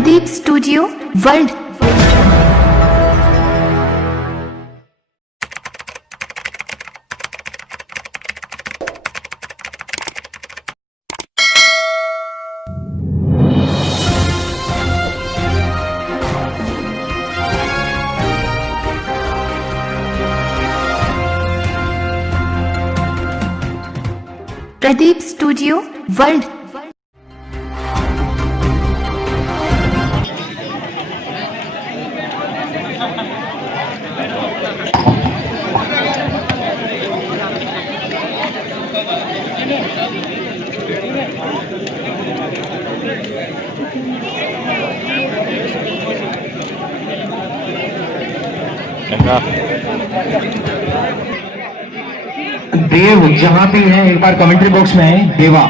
Pradeep studio world. Pradeep studio world. देव जहां भी है एक बार कमेंट्री बॉक्स में है देवा।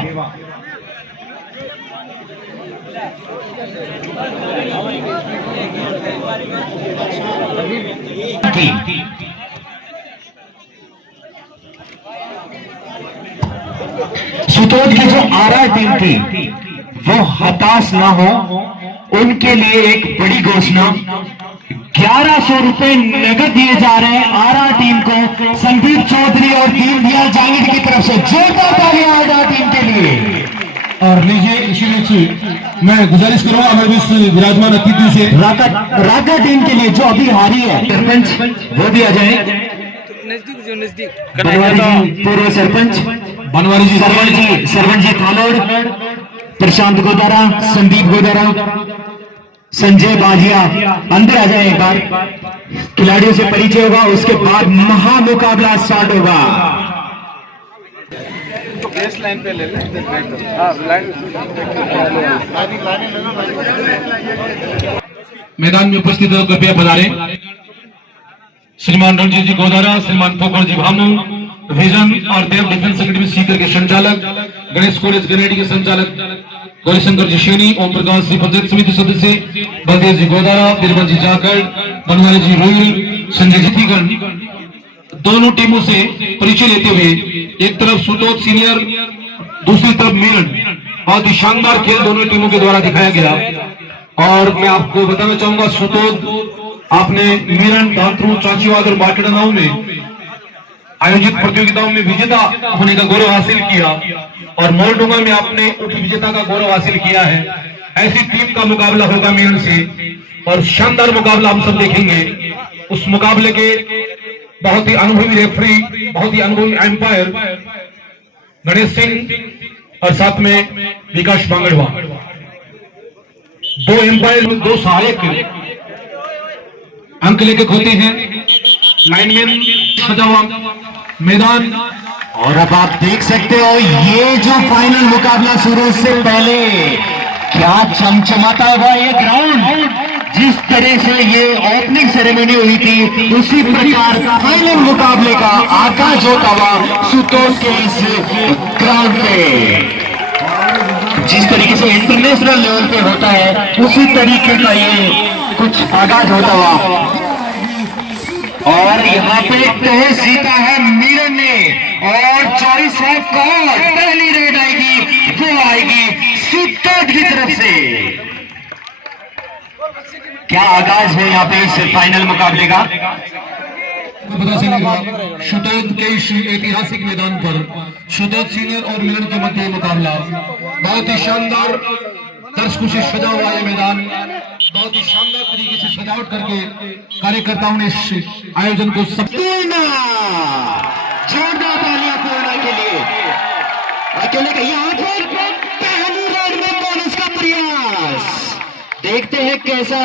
सुतोद की जो आरा टीम थी वो हताश ना हो, उनके लिए एक बड़ी घोषणा। 1100 रुपए नगद दिए जा रहे हैं आरा टीम को, संदीप चौधरी और दीनदयाल जांगिड़ की तरफ से। जोरदार तालियां आरा टीम के लिए। और लीजिए इसी मैं गुजारिश करूंगा हमारे बीच विराजमान अतिथि से राका टीम के लिए जो अभी हारी है सरपंच वो भी आ जाए। नजदीक बनवारी जी पूर्व सरपंच, बनवारी जी, सरपंच जी थालोड़, प्रशांत गोदारा, संदीप गोदारा, संजय बाजिया अंदर आ जाए। एक बार खिलाड़ियों से परिचय होगा, उसके बाद महामुकाबला स्टार्ट होगा। लाइन पे ले ले। मैदान में उपस्थित हो कृपया पधारें। श्रीमान रणजीत जी गोदारा, श्रीमान पोखर जी भानु, विजन और देव डिफेंस अकेडमी सीकर के संचालक, गणेश कॉलेज गनेडी के संचालक गौरीशंकर जी शेनी, ओम प्रकाश जी पंचायत समिति सदस्य, बलदेव जी गोदारा, बीरबल जी जाकर, बनवारी जी रोहिल, संजय जी दोनों टीमों से परिचय लेते हुए एक तरफ सुतोद सीनियर, दूसरी तरफ मीरन। बहुत ही शानदार खेल दोनों टीमों के द्वारा दिखाया गया। और मैं आपको बताना चाहूंगा सुतोद आपने मीरन, दांतरू, चाचीवाद और बाटड़ानाओं में आयोजित प्रतियोगिताओं में विजेता होने का गौरव हासिल किया और मोरडोंगा में आपने उप विजेता का गौरव हासिल किया है। ऐसी टीम का मुकाबला होगा मीरन से और शानदार मुकाबला हम सब देखेंगे। उस मुकाबले के बहुत ही अनुभवी रेफरी, बहुत ही अनुभवी एम्पायर गणेश सिंह और साथ में विकास बांगड़वा, दो एम्पायर, दो सहायक अंक लेके होते हैं। लाइनमैन सजा हुआ मैदान। और अब आप देख सकते हो ये जो फाइनल मुकाबला शुरू से पहले क्या चमचमाता हुआ ये ग्राउंड। जिस तरह से ये ओपनिंग सेरेमनी हुई थी उसी प्रकार फाइनल मुकाबले का आगाज होता हुआ सुतोद के इस ग्राउंड पे, जिस तरीके से इंटरनेशनल लेवल पे होता है उसी तरीके का ये कुछ आगाज होता हुआ। और यहाँ पे टॉस जीता है मीरन ने और चॉइस ऑफ कॉल, पहली रेड आएगी वो आएगी सुतोद की तरफ से। क्या आगाज है यहाँ पे इस फाइनल मुकाबले का। पता चलेगा सुतोद के इस ऐतिहासिक मैदान पर सुतोद सीनियर और मिलन के मध्य मुकाबला। बहुत ही शानदार दर्शकों से सजा हुआ ये मैदान, बहुत ही शानदार तरीके से सजावट करके कार्यकर्ताओं ने इस आयोजन को पूर्णा, जोरदार तालियां पूर्णा के लिए। अकेले यहाँ पर पहली राउंड में बोनस का प्रयास, देखते हैं कैसा।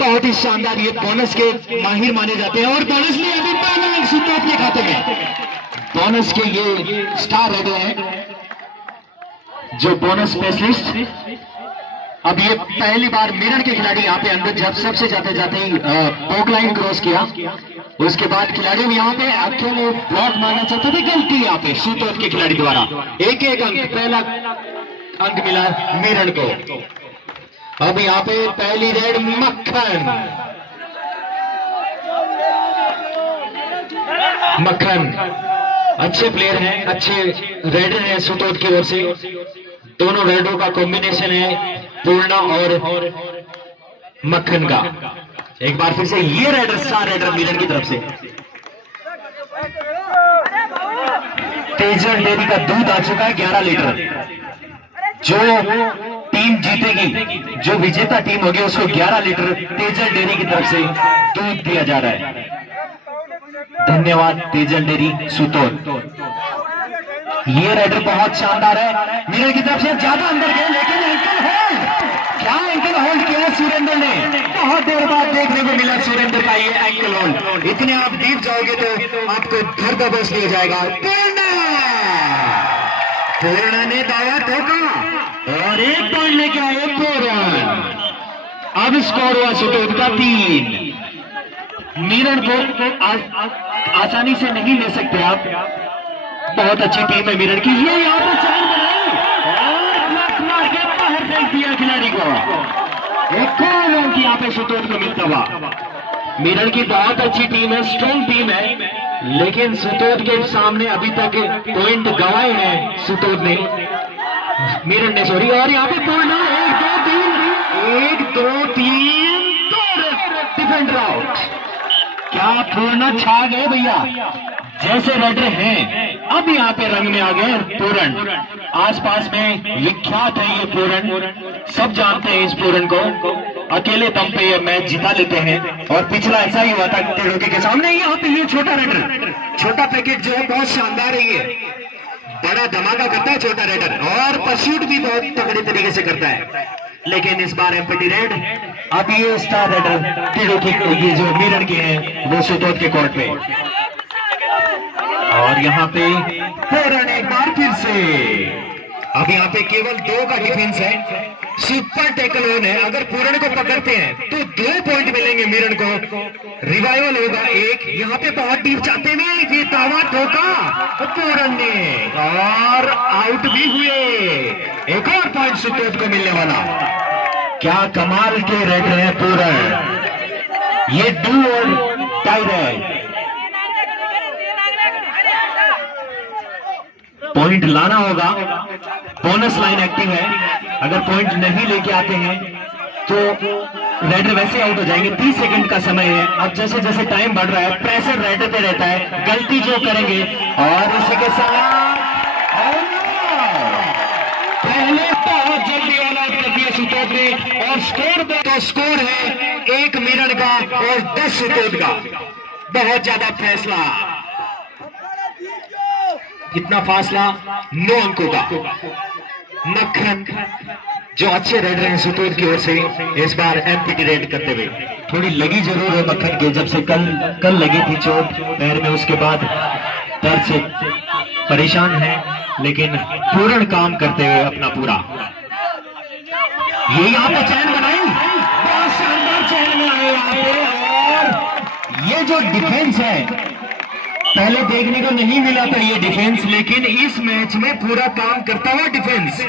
बहुत ही शानदार ये बोनस के माहिर माने जाते हैं और बोनस में अभी पहला अंक सुतोद के खाते में। बोनस के ये स्टार रह गए हैं जो बोनस स्पेशलिस्ट। अब ये पहली बार मीरन के खिलाड़ी यहाँ पे अंदर जब सबसे जाते जाते ही पॉक लाइन क्रॉस किया, उसके बाद खिलाड़ियों यहाँ पे अकेले ब्लॉक मारना चाहते थे, गलती यहाँ पे सुतोद के खिलाड़ी द्वारा। एक अंक, पहला अंक मिला मीरन को। अब यहाँ पे पहली रेड मक्खन अच्छे प्लेयर हैं, अच्छे रेडर हैं सुतोद की ओर से। दोनों रेडरों का कॉम्बिनेशन है पूर्णा और मक्खन का। एक बार फिर से ये रेडर, स्टार रेडर मीरन की तरफ से। तेजल डेयरी का दूध आ चुका है 11 लीटर। जो टीम जीतेगी, जो विजेता टीम होगी, उसको 11 लीटर तेजल डेयरी की तरफ से दूध दिया जा रहा है। धन्यवाद तेजल डेयरी सुतोल। ये रेडर बहुत शानदार है मीरन की तरफ से। ज्यादा अंदर गए लेकिन एंकल होल्ड, क्या एंकल होल्ड किया है सुरेंद्र ने। बहुत देर बाद देखने को मिला सुरेंद्र का ये एंकल होल्ड। इतने आप डीप जाओगे तो आपको धर दबोच लिया जाएगा। पूर्णा ने दावा ठोका और 1 पॉइंट लेके आए पूर्ण। अब स्कोर हुआ सुतोद का 3। मीरन को आसानी से नहीं ले सकते आप। बहुत अच्छी टीम है मीरन की। ये यहाँ पे चाल बनाई और ब्लॉक मार के बाहर फेंक दिया खिलाड़ी को। एक और रन यहाँ पे सुतोद को मिलता हुआ। मीरन की बहुत अच्छी टीम है, स्ट्रॉन्ग टीम है, लेकिन सुतोद के सामने अभी तक पॉइंट गंवाए हैं सुतोद ने, मीरन ने, सॉरी। और यहाँ पे पूर्णा 1 2 3 डिफेंडर आउट। क्या पूर्णा छा गए भैया, जैसे रेडर हैं अब यहाँ पे रंग में आ गए पूरण। आसपास में विख्यात है ये पूरण, सब जानते हैं इस पूरण को। अकेले दम पे ये मैच जिता लेते हैं और पिछला ऐसा ही हुआ था टेढ़ोके के सामने। यहाँ पे ये छोटा रेडर, छोटा पैकेट जो है बहुत शानदार है, ये बड़ा धमाका करता है छोटा रेडर और परस्यूट भी बहुत तगड़े तरीके से करता है। लेकिन इस बार एम्पटी रेड, अब ये स्टार रेडर टेढ़ोके, ये जो मीरन के हैं वो सुतोद के कोर्ट पे। और यहाँ पे पूरण एक बार फिर से। अब यहाँ पे केवल 2 का डिफेंस है, सुपर टैकल ऑन है। अगर पूरण को पकड़ते हैं तो 2 पॉइंट मिलेंगे मीरन को, रिवाइवल होगा 1। यहाँ पे बहुत डीप चाहते हुए ये दावा ठोका पूरण ने और आउट भी हुए। एक और पॉइंट सुतोद को मिलने वाला। क्या कमाल के रेड है पूरण, ये डू और टाई है। पॉइंट लाना होगा, बोनस लाइन एक्टिव है। अगर पॉइंट नहीं लेके आते हैं तो रेडर वैसे आउट हो जाएंगे। 30 सेकंड का समय है। अब जैसे जैसे टाइम बढ़ रहा है प्रेशर रेडर पे रहता है, गलती जो करेंगे। और इसी के साथ पहले बहुत जल्दी ऑल आउट कर दिया सुतोद ने और स्कोर तो स्कोर है 1 मीरन का और 10 सुतोद का। बहुत ज्यादा फैसला, कितना फासला, 9 अंकों का। मक्खन जो अच्छे रेडर हैं सुतोद की ओर से इस बार एमपीटी रेड करते हुए। थोड़ी लगी जरूर है मक्खन के, जब से कल लगी थी चोट पैर में, उसके बाद दर्द से परेशान है, लेकिन पूर्ण काम करते हुए अपना पूरा। ये यहाँ पे चैन बनाई, बहुत शानदार चैन में आए यहाँ पे। और ये जो डिफेंस है पहले देखने को नहीं मिला था ये डिफेंस, लेकिन इस मैच में पूरा काम करता हुआ डिफेंस।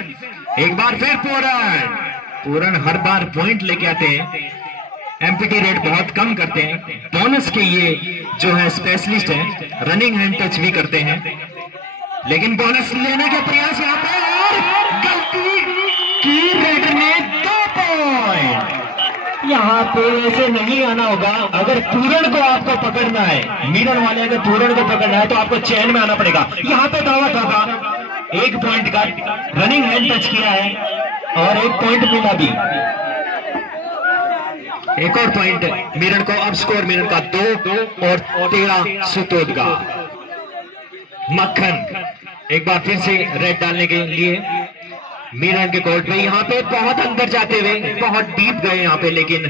एक बार फिर पूरण हर बार पॉइंट लेके आते हैं, एमपीटी रेट बहुत कम करते हैं। बोनस के ये जो है स्पेशलिस्ट है, रनिंग हैंड टच भी करते हैं, लेकिन बोनस लेने के प्रयास यहाँ पे और गलती की रेड ने 2 पॉइंट। यहाँ पे ऐसे नहीं आना होगा। अगर पूरण को आपको पकड़ना है, मीरन वाले अगर पूरण को पकड़ना है तो आपको चैन में आना पड़ेगा। यहाँ पे दावत होगा 1 पॉइंट का, रनिंग हैंड टच किया है और 1 पॉइंट मिला भी। एक और पॉइंट मीरन को। अब स्कोर मीरन का 2 और 13 सुतोद का। मक्खन एक बार फिर से रेड डालने के लिए मीरन के कोर्ट में। यहाँ पे बहुत अंदर जाते हुए बहुत डीप गए यहाँ पे, लेकिन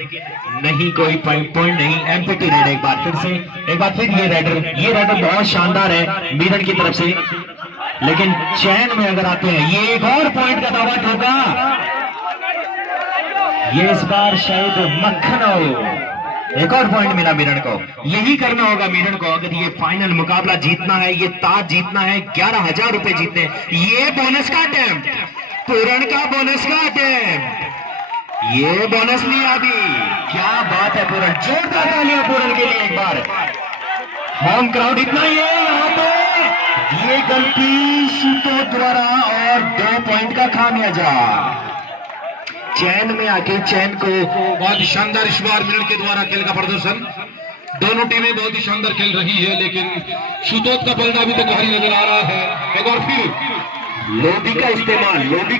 नहीं, कोई पॉइंट नहीं। एमपीटी रेड एक बार फिर से, एक बार फिर ये रेडर बहुत शानदार है मीरन की तरफ से, लेकिन चैन में अगर आते हैं। ये एक और पॉइंट का दावा ठोका, ये इस बार शायद मक्खन हो। एक और पॉइंट मिला मीरन को। यही करना होगा मीरन को अगर ये फाइनल मुकाबला जीतना है, ये ताज जीतना है, 11,000 रुपए जीतने। ये बोनस का अटेम्प्ट, पूरण का बोनस का अटेम्प्ट, ये बोनस लिया अभी। क्या बात है पूरण, जोरदार तालियां पूरण के लिए एक बार। होम क्राउड इतना ही है यहाँ पे। ये गलती सुतोद द्वारा और 2 पॉइंट का खामियाजा। चैन में आके चैन को बहुत ही शानदार इस बार मिनट के द्वारा खेल का प्रदर्शन। दोनों टीमें बहुत ही शानदार खेल रही है, लेकिन सुतोत का परिणाम अभी तक भारी नजर आ रहा है। एक बार फिर लोबी का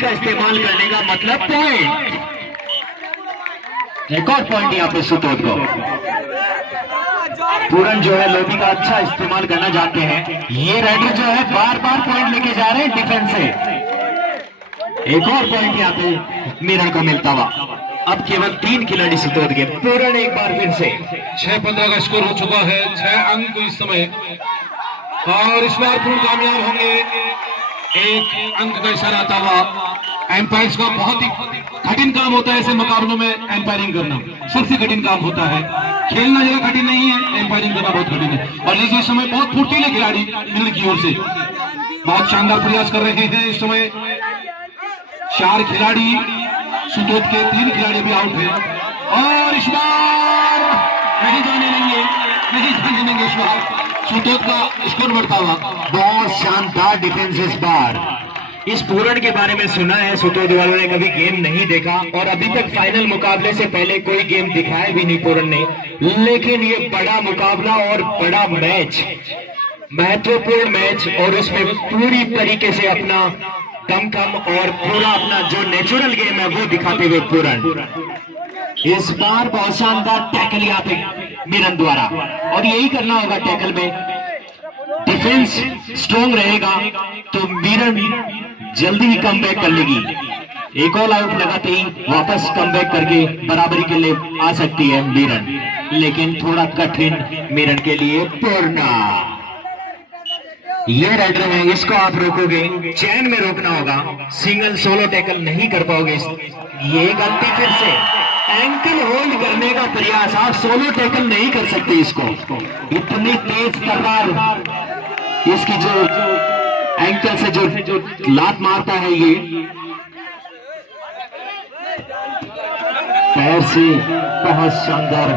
इस्तेमाल करने का मतलब पॉइंट। एक और पॉइंट यहाँ पे सुतोत को। पूरन जो है लोबी का अच्छा इस्तेमाल करना जानते हैं। ये राइडर जो है बार बार पॉइंट लेके जा रहे हैं डिफेंस से। एक और पॉइंट यहाँ पे मिरन को मिलता हुआ। अब केवल 3 खिलाड़ी सुतोत के। पूरन एक बार फिर से 6-15 का स्कोर हो चुका है, 6 अंक इस समय, और इस बार पूर्ण कामयाब होंगे। 1 अंक का इशारा आता हुआ। एम्पायर्स का बहुत ही कठिन काम होता है ऐसे मुकाबलों में एम्पायरिंग करना, सबसे कठिन काम होता है। खेलना जगह कठिन नहीं है, एम्पायरिंग करना बहुत कठिन है। और देखिए इस समय बहुत फुर्तीले खिलाड़ी मिलन की ओर से बहुत शानदार प्रयास कर रहे हैं। इस समय 4 खिलाड़ी सुतोत के, 3 खिलाड़ी भी आउट है, और इस बार नहीं जाने देंगे इस बार सुतोत का स्कोर बढ़ता हुआ। बहुत शानदार डिफेंस इस बार। इस पूरण के बारे में सुना है, सुतोत वालों ने कभी गेम नहीं देखा और अभी तक फाइनल मुकाबले से पहले कोई गेम दिखाया भी नहीं पूरण ने। लेकिन ये बड़ा मुकाबला और बड़ा मैच, महत्वपूर्ण मैच, और उसमें पूरी तरीके से अपना दमखम और पूरा अपना जो नेचुरल गेम है वो दिखाते हुए पूरण। इस बार बहुत शानदार टैकल यहाँ पे मिरन द्वारा, और यही करना होगा टैकल में। डिफेंस स्ट्रॉन्ग रहेगा तो मिरन जल्दी ही कमबैक कर लेगी। एक ऑल आउट लगाते ही वापस कमबैक करके बराबरी के लिए आ सकती है मिरन, लेकिन थोड़ा कठिन मिरन के लिए पूर्णा। ये राइडर है, इसको आप रोकोगे, चैन में रोकना होगा, सिंगल सोलो टैकल नहीं कर पाओगे। ये गलती फिर से, एंकल होल्ड करने का प्रयास, आप सोलो टैकल नहीं कर सकते इसको। इतनी तेज तलवार इसकी जो एंकल से जो लात मारता है, ये पैर से बहुत शानदार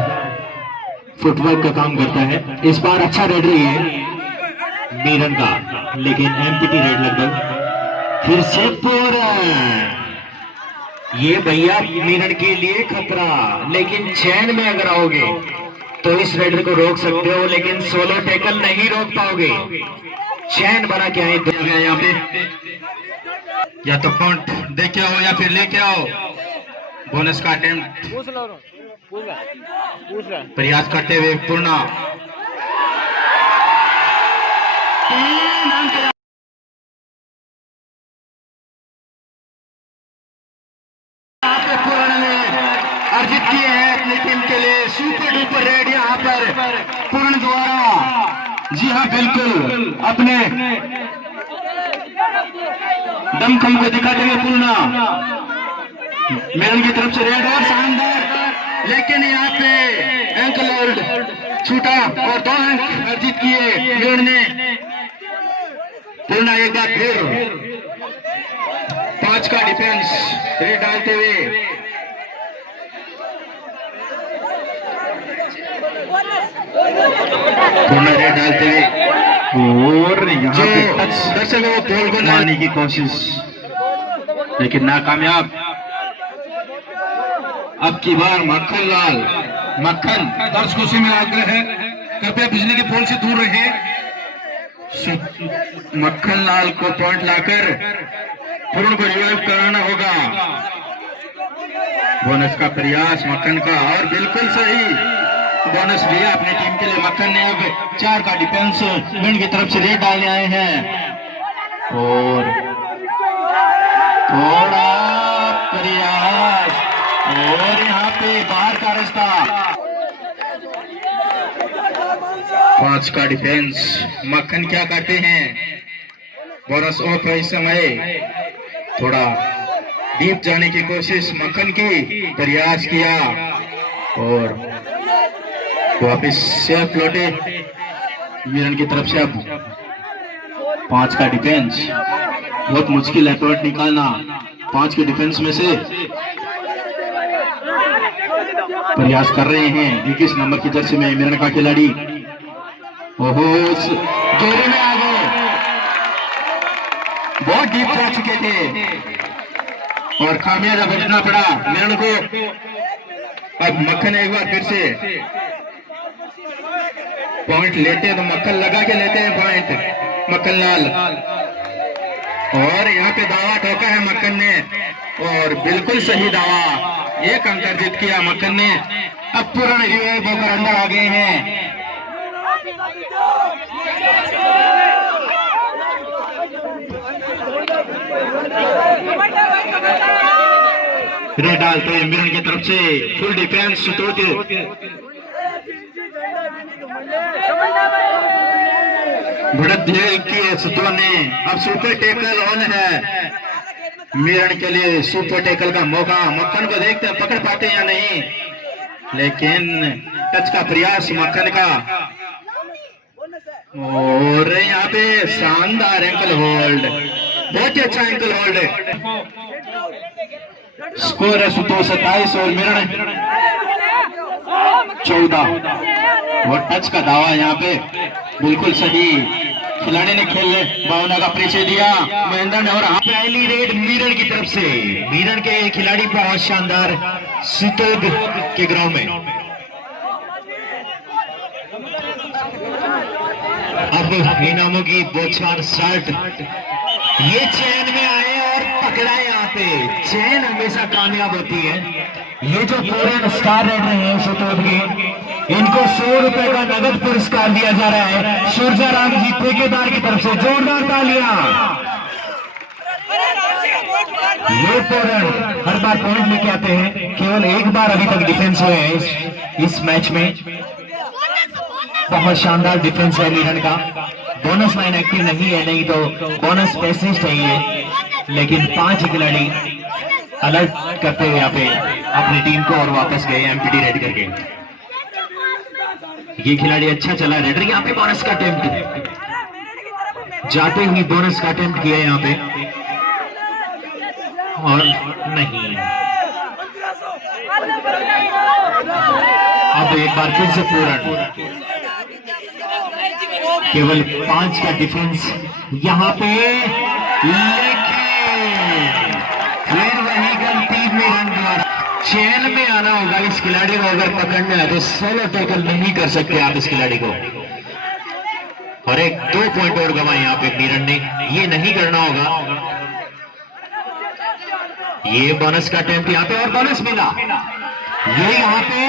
फुटवर्क का काम करता है। इस बार अच्छा रेड रही है मिरन का, लेकिन एमपीटी रेड लगभग। फिर से पूरन, ये भैया मिरन के लिए खतरा, लेकिन चैन में अगर आओगे तो इस रेडर को रोक सकते हो, लेकिन सोलो टैकल नहीं रोक पाओगे। चैन बना के आए यहाँ पे, या तो पॉइंट दे के आओ या फिर लेके आओ। बोनस का अटेम्प्ट प्रयास करते हुए पूर्णा। अर्जित किए हैं अपनी टीम के लिए सुपर डुपर रेड यहाँ पर पूर्ण द्वारा। जी हाँ बिल्कुल, अपने दमखम को दिखाते हुए पूर्णा मिरन की तरफ से रेड और शानदार, लेकिन यहाँ पे एंकल होल्ड छूटा और 2 अंक अर्जित किए मिरन ने। पूर्णा एक बार फिर 5 का डिफेंस रेड डालते हुए रेड डालते हुए, और यहाँ पे दर्शकों को पोल को लाने की कोशिश, लेकिन नाकामयाब। अब की बार मक्खन दर्शकों से मेरा आग्रह है, कृपया बिजली के पोल से दूर रहे। मक्खन लाल को पॉइंट लाकर पूर्ण को रिवाइव कराना होगा। बोनस का प्रयास मक्खन का, और बिल्कुल सही बोनस दिया अपनी टीम के लिए। मक्खन ने अब 4 का डिफेंस विंड की तरफ से रेड डालने आए हैं, और थोड़ा प्रयास, और यहाँ पे बाहर का रास्ता। 5 का डिफेंस मक्खन क्या करते हैं, बोनस ऑफ है इस समय। थोड़ा डीप जाने की कोशिश मक्खन की, प्रयास किया और वापिस सेफ लौटे मिरन की तरफ से। अब 5 का डिफेंस, बहुत मुश्किल है पॉइंट निकालना 5 के डिफेंस में से। प्रयास कर रहे हैं 21 नंबर की जर्सी में मिरन का खिलाड़ी। ओहो, घेरे में आ गए, बहुत डीप जा चुके थे। और खामियाजा भुगतना पड़ा मेरन को। अब मक्खन एक बार फिर से पॉइंट लेते हैं, तो मक्खन लगा के लेते हैं पॉइंट मक्खन लाल। और यहाँ पे दावा ठोका है मक्खन ने, और बिल्कुल सही दावा, एक अंक अर्जित किया मक्खन ने। अब पूर्ण रिवाइव होकर अंदर आ गए हैं। रेड डालते हैं मिरन की तरफ से, फुल डिफेंस सुतोत। बढ़त की है सुतो ने, अब सुपर टेकल ऑन है मिरन के लिए। सुपर टेकल का मौका, मक्खन को देखते हैं पकड़ पाते हैं या नहीं, लेकिन टच का प्रयास मक्खन का। और यहाँ पे शानदार एंकल होल्ड, बहुत ही अच्छा एंकल होल्ड है। स्कोर है सुतो 27 और मिरन 14। और टच का दावा यहाँ पे बिल्कुल सही, खिलाड़ी ने खेल भावना का परिचय दिया महेंद्र ने। और पहली रेड मिरन की तरफ से, मिरन के खिलाड़ी बहुत शानदार सुतोद के ग्राउंड में। अब इनामों की बौछार शर्ट, ये चैन में आए और पकड़ा यहाँ पे। चैन हमेशा कामयाब होती है। ये जो पूरे स्टार रेड रहे हैं सुतोद के, इनको 100 रुपए का नगद पुरस्कार दिया जा रहा है सूरजाराम जी ठेकेदार की तरफ से। जोरदार तालियां। ये पूर्ण हर बार पॉइंट लेके आते हैं, केवल एक बार अभी तक डिफेंस हुए हैं इस मैच में। बहुत शानदार डिफेंस है मिरन का। बोनस लाइन एक्टिव नहीं है, नहीं तो बोनस पैसे चाहिए, लेकिन 5 खिलाड़ी अलर्ट करते हुए यहाँ पे अपनी टीम को और वापस गए एमपीटी रेड करके। ये खिलाड़ी अच्छा चला रेडर, यहाँ पे बोनस का अटेम्प्ट, जाते हुए बोनस का अटेम्प्ट किया यहाँ पे, और नहीं। अब एक बार फिर से पूर्ण, केवल 5 का डिफेंस यहाँ पे, लेकिन फिर वही गलती मिरन द्वारा। चैन में आना होगा इस खिलाड़ी को, अगर पकड़ना है तो सोलो टैकल नहीं कर सकते आप इस खिलाड़ी को। और एक 2 पॉइंट और गवाए यहाँ पे मिरन ने, ये नहीं करना होगा। ये बोनस का अटेम्प्ट यहाँ पे, और बोनस मिला। ये यहाँ पे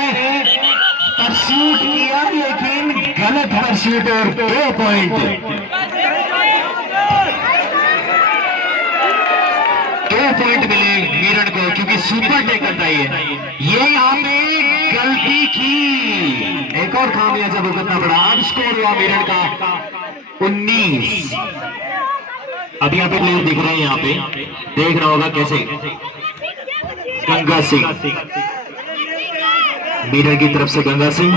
परस्यूट किया, लेकिन गलत परस्यूट, और 2 पॉइंट। 2 पॉइंट मिले मिरन को, क्योंकि सुपर टेकल था ये यहाँ पे गलती की। एक और खामियाजा भुगतना पड़ा। अब स्कोर हुआ मिरन का 19। अब यहाँ पे प्लेयर दिख रहे हैं, यहाँ पे देख रहा होगा कैसे, गंगा सिंह मिरन की तरफ से, गंगा सिंह।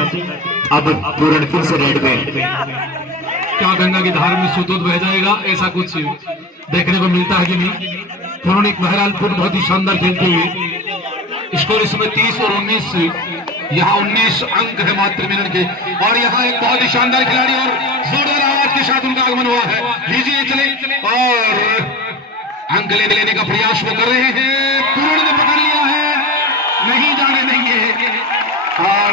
अब पूर्ण फिर से रेड पे, क्या गंगा की धार में सुतोद बह जाएगा, ऐसा कुछ देखने को मिलता है कि नहीं। पूर्ण बहरहालपुर बहुत ही शानदार खेलते हुए, स्कोर इसमें 30 और 19, यहाँ 19 अंक है मात्र मिरन के। और यहाँ एक बहुत ही शानदार खिलाड़ी और जोरदार आवाज के साथ उनका आगमन हुआ है। लीजिए चले, और अंक लेने का प्रयास वो कर रहे हैं। पूर्ण ने पकड़ लिया है, नहीं जाने देंगे। और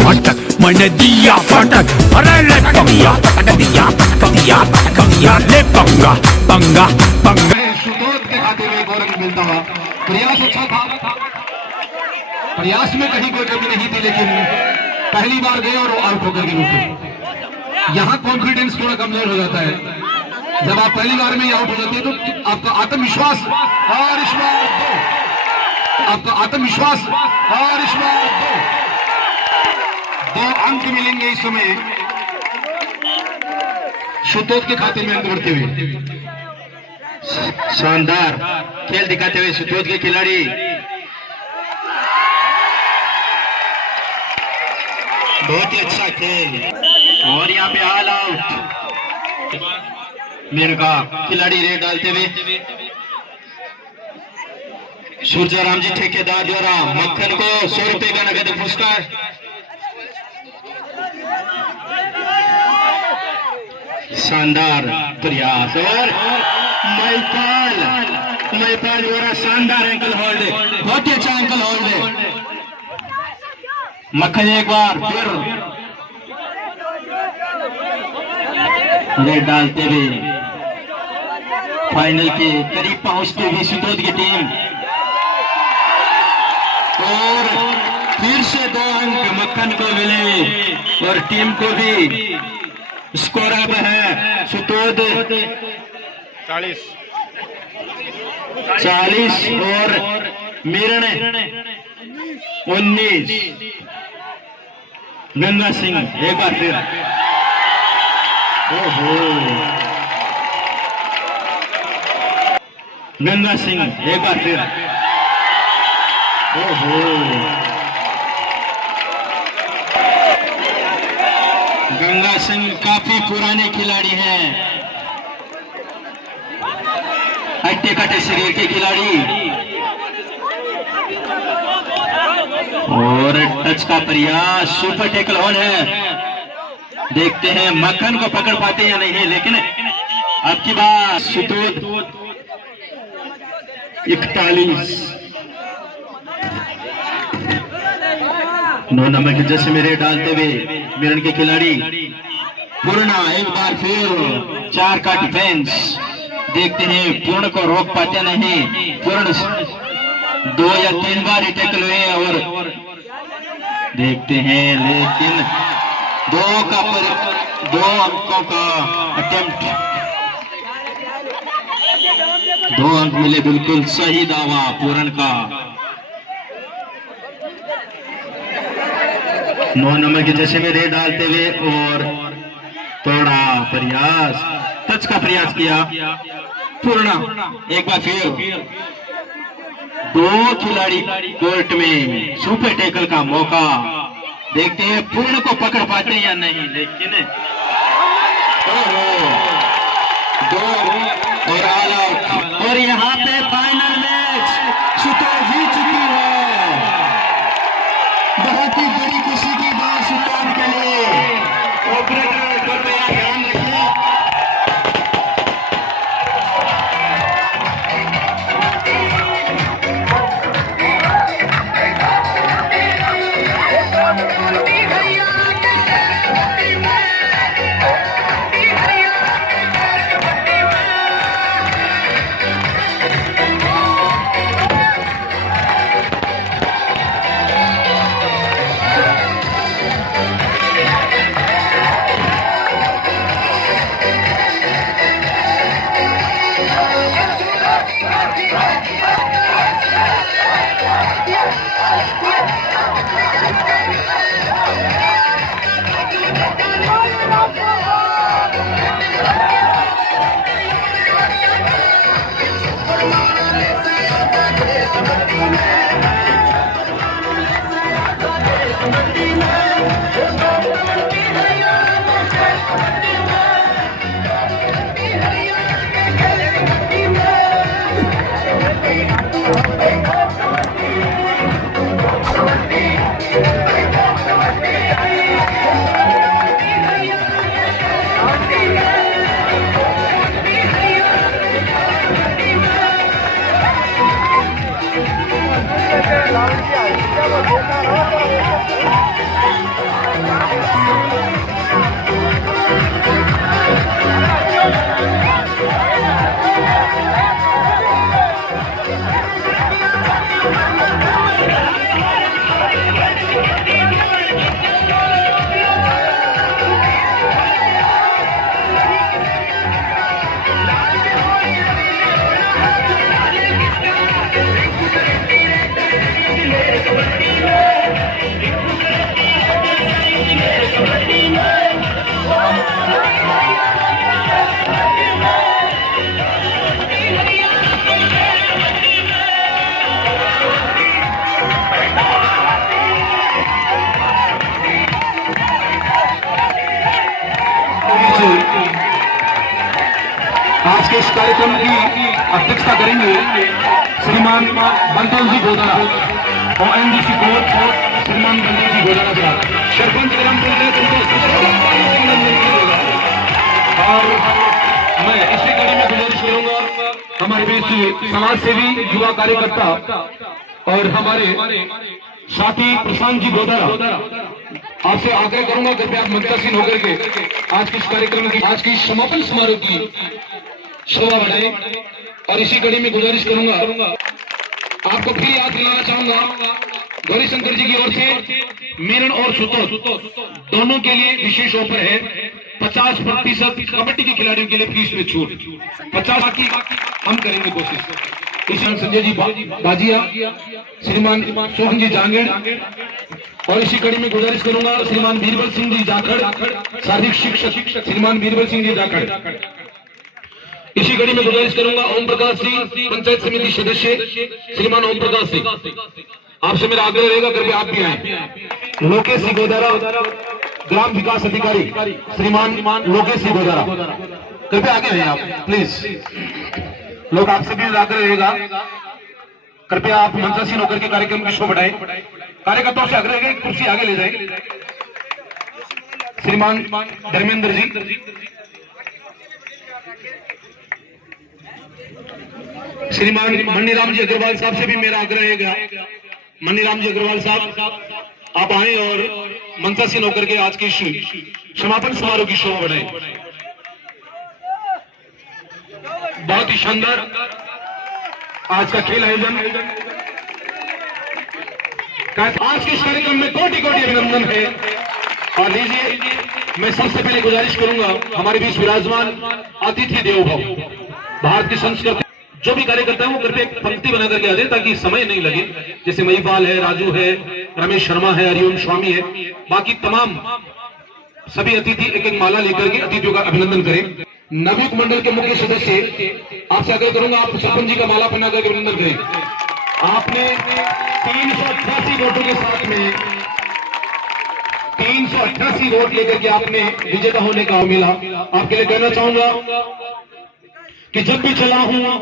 मटक मैंने दिया फटक, अरे ले पंगा दिया ले पंगा पंगा पंगा। सुतोद के खाते में एक और अंक मिलता हुआ। प्रयास अच्छा था, प्रयास में कहीं कोई कमी नहीं थी, लेकिन पहली बार गए और आउट होकर के रुके। यहाँ कॉन्फिडेंस थोड़ा कमजोर हो जाता है। जब आप पहली बार में ही आउट हो जाते हैं तो आपका आत्मविश्वास और आपका आत्मविश्वास और दो अंक मिलेंगे इस समय सुतोद के खाते में, अंक बढ़ते हुए। शानदार खेल दिखाते हुए सुतोद के खिलाड़ी। बहुत ही अच्छा खेल, और यहाँ पे ऑल आउट मेरे का खिलाड़ी रेड डालते हुए। सूरजाराम जी ठेकेदार द्वारा मक्खन को 100 रुपए का नगद पुरस्कार। शानदार प्रयास, और माइकल उमयपाल वोरा शानदार एंकल होल्ड है, बहुत ही अच्छा एंकल होल्ड है। मक्खन एक बार फिर रेड डालते हुए फाइनल के करीब पहुंचते हुए सुतोद की टीम, और फिर से 2 अंक मक्खन को मिले और टीम को भी स्कोर अब है सुतोद 40 और मीरण 19। गंगा सिंह एक बार फिर, ओहो गंगा सिंह एक बार फिर, ओहो गंगा सिंह काफी पुराने खिलाड़ी हैं, हट्टे कट्टे शरीर के खिलाड़ी, और टच का प्रयास, सुपर टेकल ऑन है। देखते हैं मक्खन को पकड़ पाते या नहीं, लेकिन अब की बात सुतोद 41। 9 नंबर के जैसे मेरे डालते हुए मिरण के खिलाड़ी पूर्णा एक बार फिर 4 का डिफेंस। देखते हैं पूर्ण को रोक पाते नहीं, पूर्ण 2 या 3 बार ही टैकल हुए और देखते हैं, लेकिन 2 अंकों का अटेम्प्ट, 2 अंक मिले, बिल्कुल सही दावा पूरन का। 9 नंबर के जैसे में रेड डालते हुए और थोड़ा प्रयास, टच का प्रयास किया पूर्णा एक बार फिर। 2 खिलाड़ी कोर्ट में, सुपर टैकल का मौका। देखते हैं पूर्ण को पकड़ पाते या नहीं, लेकिन 2 और ऑल आउट। और यहाँ पे फाइनल मैच सुतोद जीत चुकी है। बहुत ही बड़ी खुशी की बात सुतोद के लिए। ऑपरेटर कृपया ध्यान रखिए। आज के इस कार्यक्रम की अध्यक्षता करेंगे श्रीमान बंतल जी गोदारा और एनडीसी कोच श्रीमान बंतल जी गोदारा साहब, सरपंच ग्राम पंचायत और मैं इसी कड़ी में गुजारिश करूंगा हमारे बीच एक समाज सेवी युवा कार्यकर्ता और हमारे साथी प्रशांत जी गोदारा, आपसे आग्रह करूंगा कृपया आप मंत्रासीन होकर के आज के इस कार्यक्रम की, आज के इस समापन समारोह की शोभा बढ़ाएं। और इसी कड़ी में गुजारिश करूंगा, आपको फिर याद दिलाना चाहूंगा, गौरीशंकर जी की ओर से मेरन और सुतोष दोनों के लिए विशेष ऑफर है। 50% कबड्डी के खिलाड़ियों के लिए फीस में छूट, 50 की हम करेंगे कोशिश। ईशान संजय जी बाजिया, श्रीमान सोहन जी जांगेड़, और इसी कड़ी में गुजारिश करूंगा श्रीमान बीरबल सिंह जी जाखड़, शारीरिक शिक्षक श्रीमान बीरबल सिंह जी जाखड़। इसी कड़ी में गुजारिश करूंगा ओम प्रकाश सिंह, पंचायत समिति सदस्य श्रीमान ओम प्रकाश सिंह, आपसे मेरा आग्रह रहेगा कृपया आप भी आए। लोकेश सिंह गोदारा, ग्राम विकास अधिकारी श्रीमान लोकेश सिंह गोदारा, कृपया आगे आइए आप प्लीज। लोग आपसे भी आग्रह रहेगा, कृपया आप मंचासीन होकर के कार्यक्रम की शो बढ़ाएं। कार्यकर्ताओं से आग्रह है कुर्सी आगे ले जाएं। श्रीमान धर्मेंद्र जी, श्रीमान मन्नीराम जी अग्रवाल साहब से भी मेरा आग्रह रहेगा, मन्नीराम जी अग्रवाल साहब आप आए और मंचासीन होकर के आज की समापन समारोह की शोभा बढ़ाएं। बहुत ही शानदार आज का खेल आयोजन, आज के इस कार्यक्रम में कोटि कोटि अभिनंदन है। और लीजिए, मैं सबसे पहले गुजारिश करूंगा हमारे बीच विराजमान अतिथि देवो भव, भारत की संस्कृति, जो भी कार्यकर्ता है वो कृपया एक पंक्ति बना करके आ जाए ताकि समय नहीं लगे। जैसे महिपाल है, राजू है, रमेश शर्मा है, हरिओम स्वामी है, बाकी तमाम सभी अतिथि एक एक माला लेकर के अतिथियों का अभिनंदन करें। नवयुग मंडल के मुख्य सदस्य, आपसे आग्रह करूंगा आप सरपंच जी का माला पहना करके अभिनंदन करें। आपने 388 वोटों के साथ में 388 वोट लेकर के आपने विजेता होने का मिला। आपके लिए कहना चाहूंगा कि जब भी चला हूं और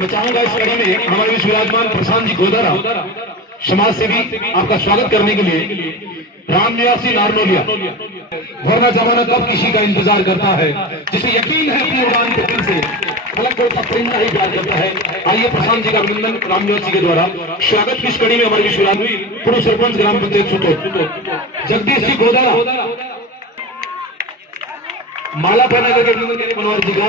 मैं चाहूंगा इस कड़ी में हमारे बीच विराजमान प्रशांत जी गोदारा, समाज सेवी, आपका स्वागत करने के लिए राम निवासी नारनौलिया, वरना जमाना कब किसी का इंतजार करता है, जिसे यकीन है अपनी उड़ान के दिल से फलक को परिंदा ही प्यार करता है। आइए प्रशांत जी का अभिनंदन राम निवासी के द्वारा। स्वागत की इस कड़ी में हमारे विश्व पूर्व सरपंच ग्राम पंचायत सुतो जगदीश जी गोदारा, माला पहना करके अभिनंदन करें मनोहर जी का।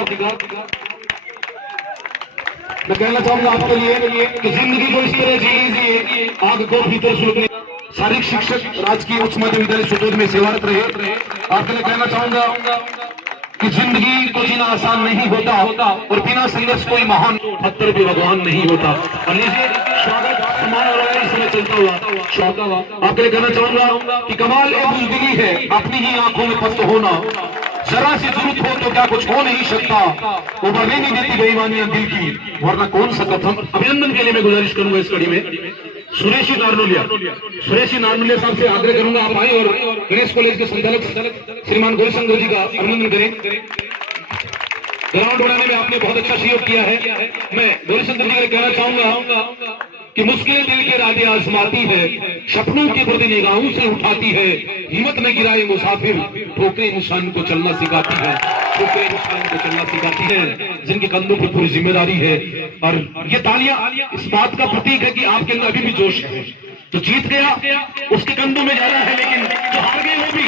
मैं कहना चाहूंगा आपके लिए कि जिंदगी को इस तरह जी लीजिए, आग को भीतर सुलगने। शारीरिक शिक्षक राजकीय उच्च मध्य विद्यालय सुतोद में सेवारत रहे। आपके लिए कहना चाहूंगा कि जिंदगी को जीना आसान नहीं होता और बिना संघर्ष कोई महान पत्थर भी भगवान नहीं होता। और लीजिए, स्वागत सम्मान और इस समय चलता हुआ स्वागत। आपके लिए कहना चाहूंगा कि कमाल एक बुजदिली है अपनी ही आंखों में पस्त होना, जरा सी जरूरत हो तो क्या कुछ हो नहीं सकता, उभरने नहीं देती बेईमानियां दिल की, वरना कौन सा कथन। अभिनंदन के लिए मैं गुजारिश करूंगा इस कड़ी में सुरेशी नारनौलिया साहब से आग्रह करूंगा आप आए और गणेश कॉलेज के संचालक श्रीमान गौरीशंकर जी का अभिनंदन करें। ग्राउंड बनाने में आपने बहुत अच्छा सहयोग किया है। मैं गौरीशंकर जी को कहना चाहूंगा कि मुश्किल दिल के राजे आजमाती है, सपनों की बुर्द निगाहों से उठाती है, हिम्मत में गिराए मुसाफिर ठोकरे इंसान को चलना सिखाती है, ठोकरे इंसान को चलना सिखाती है, जिनके कंधों पर पूरी जिम्मेदारी है। और ये तालियां इस बात का प्रतीक है कि आपके अंदर अभी भी जोश है। जो जीत गया उसके कंधों में ज्यादा है, लेकिन जो हार गए वो भी।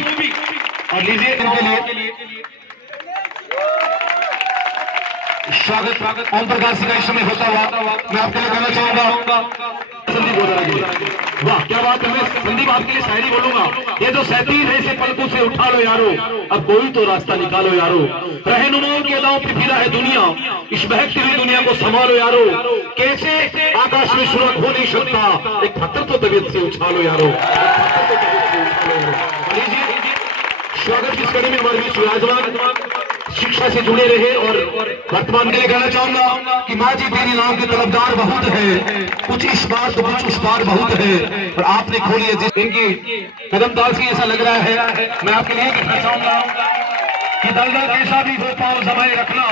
और लीजिए इनके लिए स्वागत ओम प्रकाश का इस समय होता हुआ मैं आपके लिए कहना चाहूंगा संदीप गोदारा जी। वाह क्या बात है। मैं संदीप आपके लिए शायरी बोलूंगा। ये जो सैतीन है इसे पलकों से उठा लो यारो, अब कोई तो रास्ता निकालो यारो, रहनुमाओं के दांव पे फिरा है दुनिया, इस बहकती हुई दुनिया को संभालो यारो, कैसे आकाश में सुरख हो नहीं सकता, एक पत्थर तो तबीयत से उछालो यारो। स्वागत इस कड़ी में हमारे बीच विराजमान शिक्षा से जुड़े रहे। और वर्तमान के लिए कहना चाहूंगा कि माँ जी तेरी नाम के तलबदार बहुत है, कुछ इस बार तो कुछ उस बार बहुत है, और आपने खोली है जिस इनकी कदमदार से ऐसा लग रहा है। मैं आपके लिए कहना चाहूंगा कि दलदल कैसा भी हो पाओ जमाए रखना,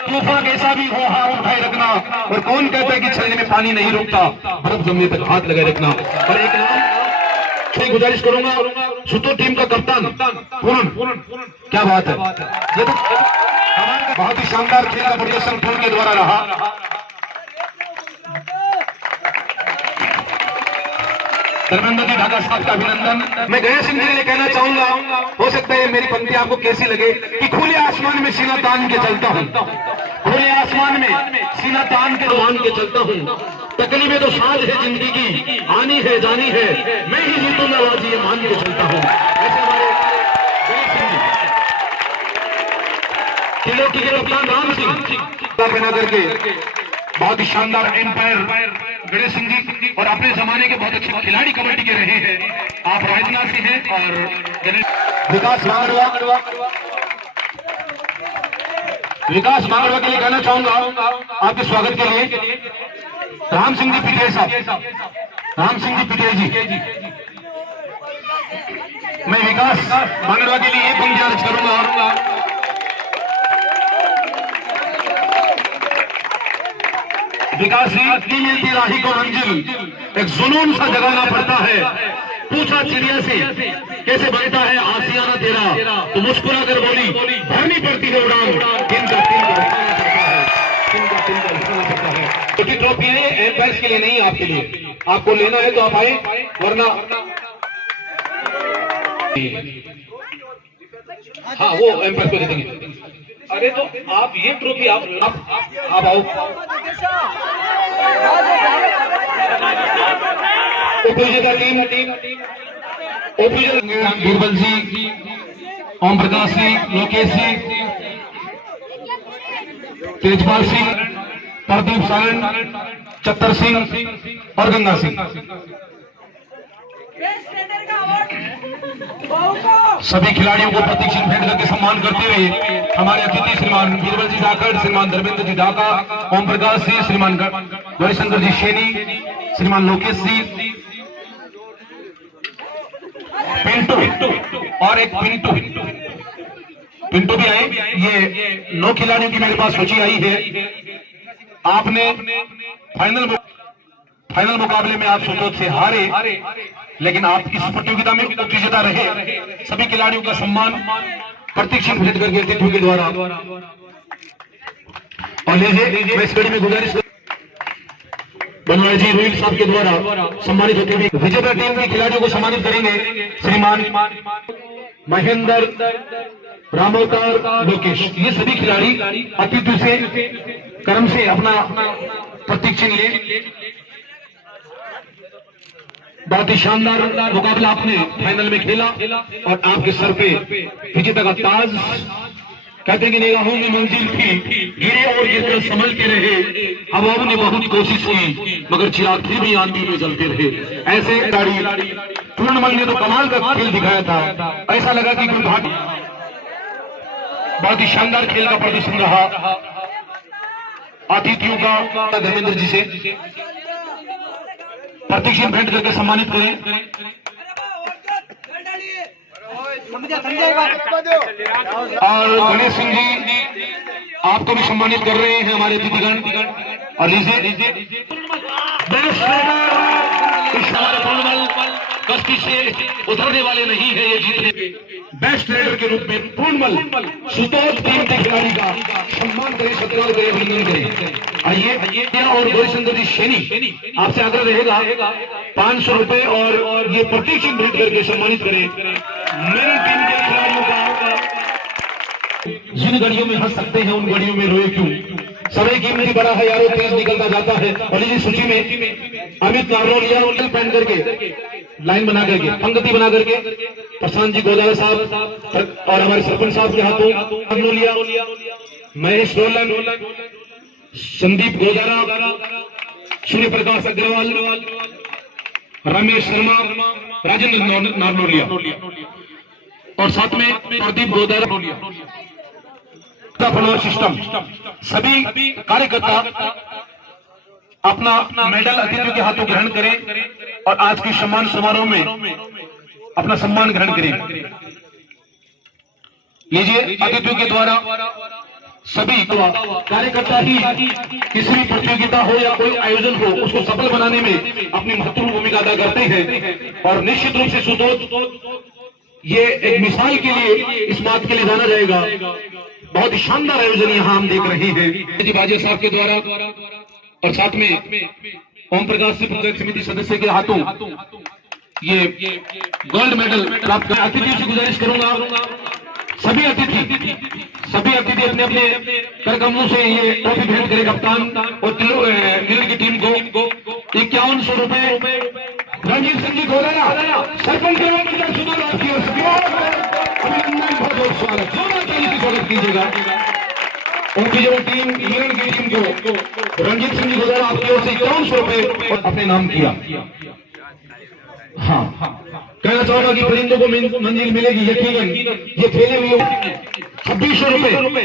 तूफान कैसा भी हो हाथ उठाए रखना, और कौन कहता है कि छलने में पानी नहीं रुकता, बर्फ जमने तक हाथ लगाए रखना। और एक नाम गुजारिश करूंगा सुतो टीम का कप्तान पूर्ण, क्या बात है। ये तो बहुत ही शानदार खेल का प्रदर्शन फूल के द्वारा रहा। धर्मेंद्र जी ढाका साहब का अभिनंदन। मैं गणेश सिंह जी ने कहना चाहूंगा, हो सकता है मेरी पंक्ति आपको कैसी लगे, कि खुले आसमान में सीना तान के चलता हूं, खुले आसमान में सीना तान के मान के चलता हूं, तकलीफें तो साज है जिंदगी की, आनी है जानी है, मैं ही जीतूंगा आज ये मान के चलता हूं। ऐसे हमारे गणेश सिंह जी, त्रिलोकी के कप्तान राम सिंह बना करके बहुत ही शानदार एम्पायर गणेश सिंह जी, और अपने जमाने के बहुत अच्छे खिलाड़ी कबड्डी के रहे हैं। आप राजनाथ से हैं और विकास मांगड़वा, विकास मांगड़वा के लिए कहना चाहूंगा आपके स्वागत के लिए राम सिंह जी पीटीआई साहब, राम सिंह जी पीटीआई जी, मैं विकास मांगड़वा के लिए पंक्ति अर्ज करूंगा। विकास जी मिलती राही को मंजिल, एक जुनून सा जगाना पड़ता है, पूछा चिड़िया से कैसे बनता है आसियाना तेरा, तो मुस्कुरा कर बोली भरनी पड़ती है उड़ान, दिन का दिन का उठाना पड़ता है। छोटी ट्रॉफी है, एम्पायर्स के लिए नहीं, आपके लिए, आपको लेना है तो आप आए, वरना हाँ वो एम्पायर को दे देंगे। अरे तो आप ये ट्रॉफी आप आओ, टीम बीरबल जी, ओम प्रकाश सिंह, लोकेश जी, तेजपाल सिंह, प्रदीप सारण, चत्तर सिंह और गंगा सिंह, सभी खिलाड़ियों को प्रतीक चिन्ह भेंट करके सम्मान करते हुए हमारे अतिथि श्रीमान बीरबल जी जाखड़, श्रीमान धर्मेंद्र जी ढाका, ओम प्रकाश जी, श्रीमान गौरीशंकर जी शेनी, श्रीमान लोकेश जी, पिंटू और एक पिंटू भी आए। ये 9 खिलाड़ियों की मेरे पास सूची आई है। आपने फाइनल मुकाबले में आप सुतोत से हारे, लेकिन आप इस प्रतियोगिता में विजेता रहे। सभी खिलाड़ियों का सम्मान प्रतीक चिन्ह भेंट करके अतिथियों के द्वारा, और लीजिए मैं इस कड़ी में गुजारिश बनवारी जी रोहित साहब के द्वारा सम्मानित होते हुए विजेता टीम के खिलाड़ियों को सम्मानित करेंगे श्रीमान महेंद्र, रामोवतार, लोकेश। ये सभी खिलाड़ी अतिथि से कर्म से अपना प्रतीक चिन्ह ले। बहुत ही शानदार मुकाबला आपने फाइनल में खेला, और आपके सर पे विजेता का ताज। कहते हैं कि निगाहों में मंजिल थी, गिरे और गिरकर संभलते रहे, हवाओं ने बहुत कोशिश की मगर चिराग फिर भी आंधी में जलते रहे। ऐसे खिलाड़ी पूर्णमल ने तो कमाल का खेल दिखाया था, ऐसा लगा कि कोई भाग। बहुत ही शानदार खेल का प्रदर्शन रहा। अतिथियों का धर्मेंद्र जी से प्रतीक चिन्ह भेंट करके सम्मानित करें। और गणेश सिंह जी आपको भी सम्मानित कर रहे हैं हमारे अतिथिगण। और लीजिए हमारे पूर्णमल कश्ती से उतरने वाले नहीं है, ये जीतने बेस्ट रेडर के रूप में पूर्णमल सुतोत टीम के खिलाड़ी का सम्मान करें, सत्कार करें, अभिनंदन करें। आइए और गौरीशंकर जी शेनी आपसे आग्रह रहेगा 500 रुपए और ये प्रतीक चिन्ह भेंट करके सम्मानित करें मेरी टीम के खिलाड़ियों का। जिन घड़ियों में हंस सकते हैं उन घड़ियों में रोए क्यों, समय कीमती बड़ा है यारों, तेज निकलता जाता है। और इसी सूची में अमित नारनौलिया पहन करके लाइन बना करके पंक्ति बना करके प्रशांत जी गोदारा साहब और हमारे सरपंच साहब के हाथों नारनौलिया, महेश रोलन, संदीप गोदारा, सूर्य प्रकाश अग्रवाल, रमेश शर्मा, राजेंद्र नारनौलिया और साथ में प्रदीप गोदारा। फॉलोअर सिस्टम सभी कार्यकर्ता अपना मेडल अतिथियों के हाथों ग्रहण करें और आज के सम्मान समारोह में अपना सम्मान ग्रहण करें। लीजिए अतिथियों के द्वारा सभी कार्यकर्ता ही किसी भी प्रतियोगिता हो या कोई आयोजन हो उसको सफल बनाने में अपनी महत्वपूर्ण भूमिका अदा करते हैं। और निश्चित रूप से सुतोत ये एक मिसाल के लिए इस बात के लिए जाना जाएगा बहुत ही शानदार आयोजन यहाँ हम देख रहे हैं जी बाजे साहब के द्वारा और साथ में ओम प्रकाश सिंह पंचायत समिति सदस्य के हाथों ये गोल्ड मेडल प्राप्त कर अतिथियों से गुजारिश करूंगा सभी अतिथि अपने अपने कर कमलों से ये ट्रॉफी भेंट करें कप्तान और नील की टीम को 5100 रुपए रणजीत सिंह जी गोदारा सरपंच आपकी ओर से अभिनंदन बहुत बहुत स्वागत जोरदार ताली से स्वागत कीजिएगा उनकी जो टीम नील की टीम को रणजीत सिंह जी गोदारा आपकी ओर से 5100 रुपए अपने नाम किया। हाँ कहना चाहूंगा कि परिंदों को मंजिल मिलेगी यकीनन ये खेले हुए 2600 रुपए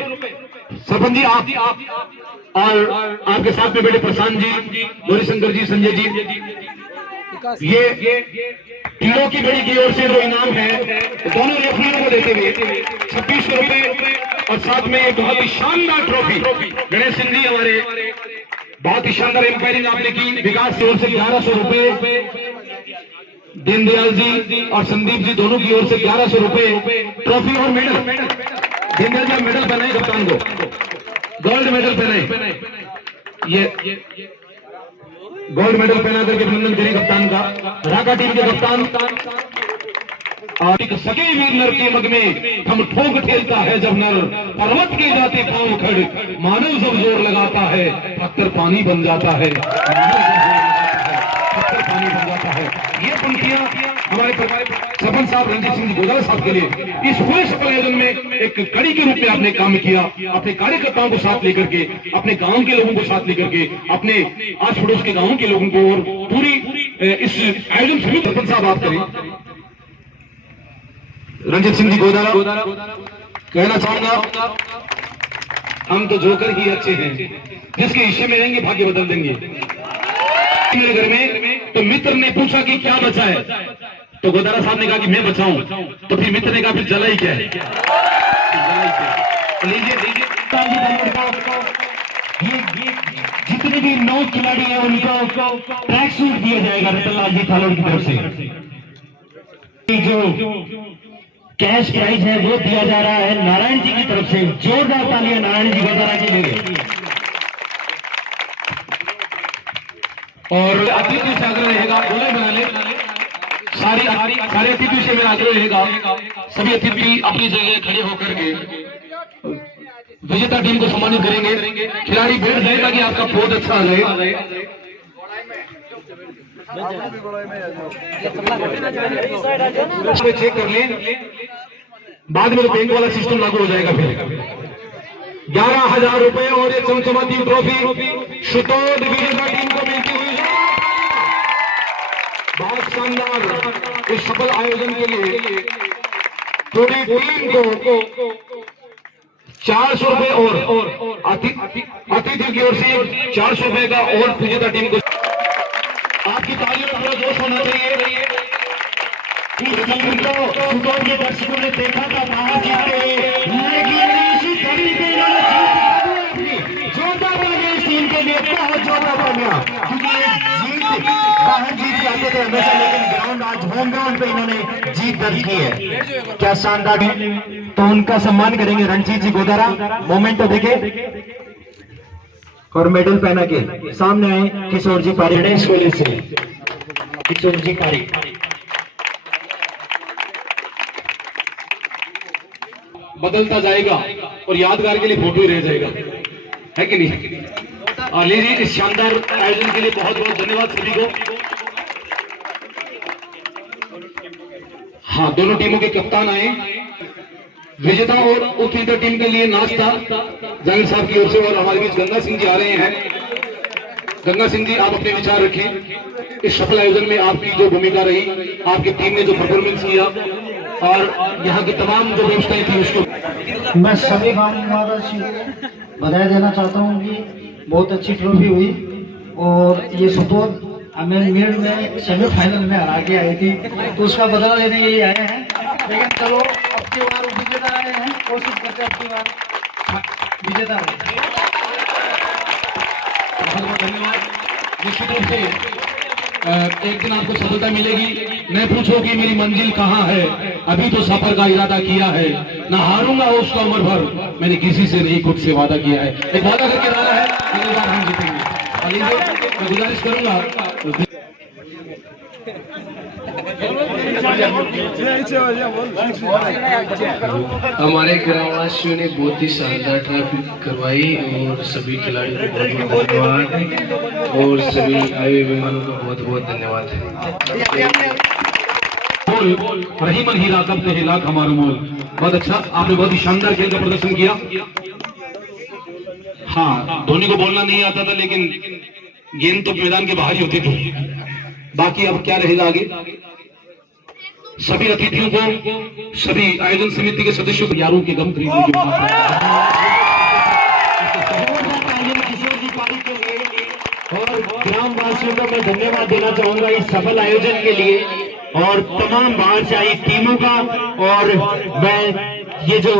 सरपंच जी आप और आपके साथ में बैठे प्रशांत जी गौरीशंकर जी संजय जी ये टीमों की बड़ी की ओर से जो इनाम है दोनों रेफरियों को देते हुए 2600 रुपए और साथ में ये बहुत ही शानदार ट्रॉफी गणेश सिंह जी हमारे बहुत ही शानदार एम्पायरिंग आपने की विकास की ओर से 1100 रुपए दीनदयाल जी और संदीप जी दोनों की ओर से 1100 रुपए ट्रॉफी और मेडल दीनदयाल जी मेडल पहनाए कप्तान को गोल्ड मेडल पहनाए ये गोल्ड मेडल पहना करके अभिनंदन करें कप्तान का राका टीम के कप्तान और एक सके वीर नर के मग में हम ठोक ठेलता है जब नर पर्वत के जाते पांव खड़ मानव जब जोर लगाता है पत्थर पानी बन जाता है पानी बन जाता है। ये पंक्तियां हमारे सरपंच साहब रणजीत सिंह गोदारा साहब के लिए इस पूरे सफल आयोजन में एक कड़ी के रूप में आपने काम किया अपने कार्यकर्ताओं को साथ लेकर के अपने गांव के लोगों को साथ लेकर के अपने आस पड़ोस के गांव के लोगों को और पूरी इस आयोजन से सरपंच साहब आप करें रणजीत सिंह जी गोदारा कहना चाहूंगा हम तो जोकर ही अच्छे हैं जिसके हिस्से में रहेंगे भाग्य बदल देंगे। मेरे घर में तो मित्र ने पूछा कि क्या बचा है तो गोदारा साहब ने कहा कि मैं बचाऊं तो फिर मित्र ने कहा फिर जलाई क्या है लीजिए जितने भी 9 खिलाड़ी हैं उनको ट्रैक सूट दिया जाएगा रतनलाल जी थालोड़ की तरफ से जो कैश प्राइज है वो दिया जा रहा है नारायण जी की तरफ से जोरदार तालियां नारायण जी गोदारा के लिए और अतिथियों से आग्रह रहेगा गोले बना ले सारे अतिथियों से मेरा आग्रह रहेगा सभी अतिथि अपनी जगह खड़े होकर के विजेता टीम को सम्मानित करेंगे खिलाड़ी बैठ जाए ताकि आपका बहुत अच्छा रहे चेक कर लें बाद में तो बैंक वाला सिस्टम लागू हो जाएगा फिर 11,000 रुपए और ये चमचमाती ट्रॉफी शुतोद विजेता टीम को मिलती हुई बहुत शानदार इस सफल आयोजन के लिए पूरी टीम को 400 रुपए और अतिथि की ओर से 400 रुपए का और विजेता टीम को आपकी तालियों में थोड़ा जोश होना चाहिए। इस टीम को शुतोद के दर्शकों ने देखा था बाहर जीते लेकिन इसी घड़ी पे जोरदार बने इस टीम के लिए बहुत जोरदार बना क्योंकि बाहर जीत के आते थे हमेशा लेकिन ग्राउंड आज होम ग्राउंड पे इन्होंने जीत दर्ज की है क्या शानदार तो उनका सम्मान करेंगे रणजीत जी गोदारा मोमेंट तो देखे और मेडल पहना के सामने आए किशोर जी पारी गणेश कॉलेज से किशोर जी पारी बदलता जाएगा और यादगार के लिए फोटो ही रह जाएगा है कि नहीं और लीजिए इस शानदार आयोजन के लिए बहुत बहुत धन्यवाद सभी को। हाँ दोनों टीमों के कप्तान आए विजेता और उपविजेता टीम के लिए नाश्ता जाहिर साहब की ओर से और हमारे बीच गंगा सिंह जी आ रहे हैं। गंगा सिंह जी आप अपने विचार रखें इस सफल आयोजन में आपकी जो भूमिका रही आपकी टीम ने जो परफॉर्मेंस किया और यहाँ की तमाम जो व्यवस्थाएं थी उसको मैं सभी गाँव निवासी बधाई देना चाहता हूँ कि बहुत अच्छी ट्रॉफी हुई और ये सुतोद हमें मेल में सेमीफाइनल में हरा के आई थी तो उसका बदला लेने के लिए आए हैं लेकिन चलो अब की बार विजेता आए हैं कोशिश करते अब की बार विजेता बहुत बहुत धन्यवाद। निश्चित रूप से एक दिन आपको सफलता मिलेगी। मैं पूछो कि मेरी मंजिल कहाँ है, अभी तो सफर का इरादा किया है, ना हारूंगा उसका उम्र भर, मैंने किसी से नहीं खुद से वादा किया है। एक वादा करके रहा है, अगली बार हम जीतेंगे। और ये मैं गुजारिश करूंगा हमारे ग्रामवासियों ने बहुत ही शानदार ट्रैफिक करवाई और सभी खिलाड़ियों को बहुत बहुत धन्यवाद और सभी आए हुए मेहमानों को बहुत बहुत धन्यवाद। बोल रहीमन हीरा कब से लाख हमारा मोल। बहुत अच्छा, आपने बहुत ही शानदार खेल का प्रदर्शन किया। हाँ, धोनी को बोलना नहीं आता था, लेकिन गेंद तो मैदान के बाहर ही होती थी। बाकी अब क्या रहेगा आगे, सभी अतिथियों को, सभी आयोजन समिति के सदस्यों को यारों के गम खरीदने की किशोर जी पारी के लिए और ग्रामवासियों को मैं धन्यवाद देना चाहूंगा इस सफल आयोजन के लिए और तमाम बाहर से आई टीमों का। और मैं ये जो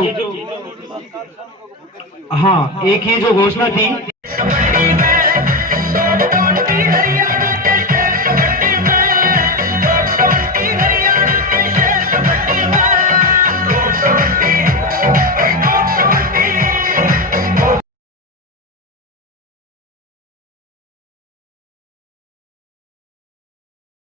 एक ये जो घोषणा थी